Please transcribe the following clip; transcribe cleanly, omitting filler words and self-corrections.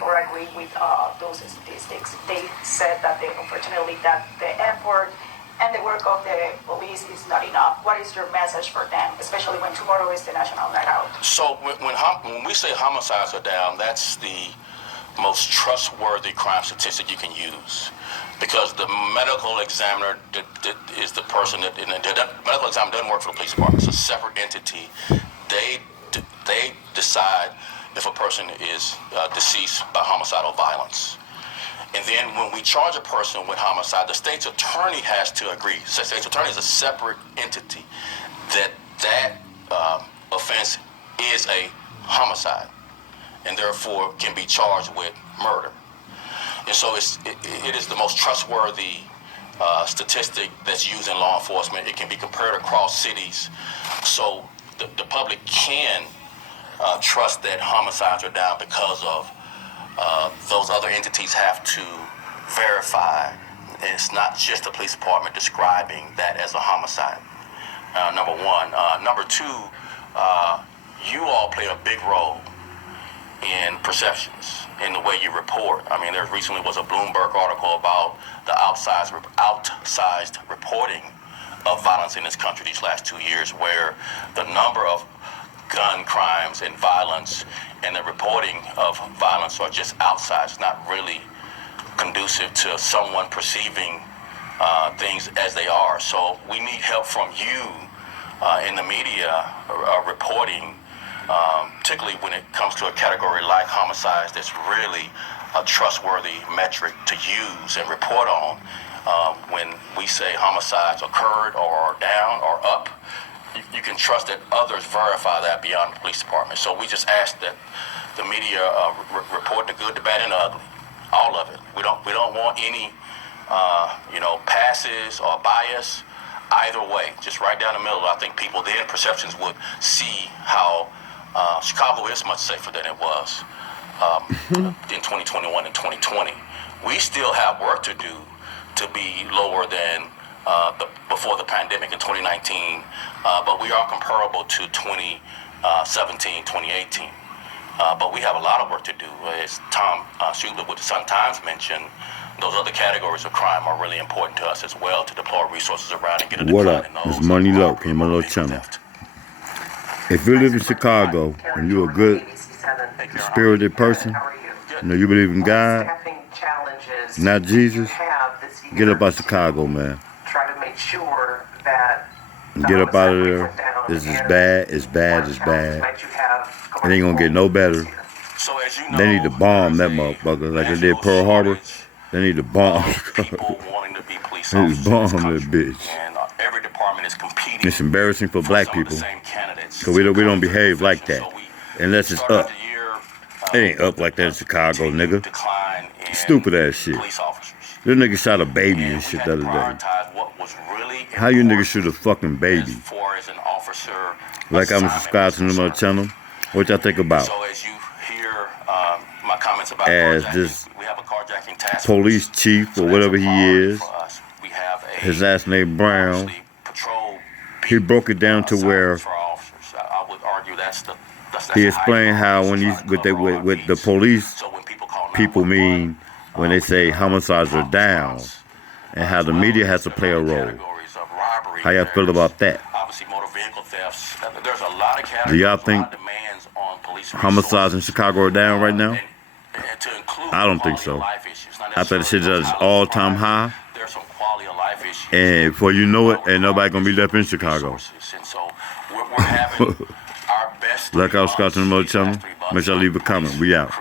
people agree with those statistics. They said that unfortunately that the effort and the work of the police is not enough. What is your message for them, especially when tomorrow is the National Night Out? So when we say homicides are down, that's the most trustworthy crime statistic you can use, because the medical examiner is the person that, and the medical examiner doesn't work for the police department. It's a separate entity. They decide if a person is deceased by homicidal violence. And then when we charge a person with homicide, the state's attorney has to agree. So the state's attorney is a separate entity that offense is a homicide and therefore can be charged with murder. And so it is the most trustworthy statistic that's used in law enforcement. It can be compared across cities. So the public can trust that homicides are down because of those other entities have to verify. It's not just the police department describing that as a homicide, number one. Number two, you all play a big role in perceptions, in the way you report. I mean, there recently was a Bloomberg article about the outsized reporting of violence in this country these last 2 years, where the number of gun crimes and violence and the reporting of violence are just outsized, not really conducive to someone perceiving things as they are. So we need help from you in the media reporting, particularly when it comes to a category like homicides that's really a trustworthy metric to use and report on. When we say homicides occurred or are down or up, you can trust that others verify that beyond the police department. So we just ask that the media report the good, the bad, and the ugly, all of it. We don't want any passes or bias either way. Just right down the middle. I think people then perceptions would see how Chicago is much safer than it was in 2021 and 2020. We still have work to do to be lower than before the pandemic in 2019, but we are comparable to 2017, 2018. But we have a lot of work to do. As Tom Schubler with the Sun-Times mentioned, those other categories of crime are really important to us as well, to deploy resources around and get a decline in those. What up? It's Money Low from my little channel. If you live in Chicago and you're a good, spirited person, you believe in God, not Jesus, get up out of Chicago, man. Get up out of there. This is bad. It's bad. It's bad. It ain't gonna get no better. They need to bomb that motherfucker like they did Pearl Harbor. They need to bomb. They need to bomb that bitch. It's embarrassing for black people because we don't behave like that unless it's up. It ain't up like that in Chicago, nigga. Stupid ass shit. This nigga shot a baby and shit the other day. How you niggas shoot a fucking baby? Like I'm subscribed to another channel. What y'all think about? As this police chief or whatever he is, his last name Brown, he broke it down to where he explained how when he's with the police people mean when they say homicides are down, and how the media has to play a role. How y'all feel about that? Do y'all think homicides in Chicago are down right now? I don't think so. I think the shit is all-time high, and before you know it, ain't nobody gonna be left in Chicago. Like I was scratching the mother channel. Make sure I leave a comment. We out.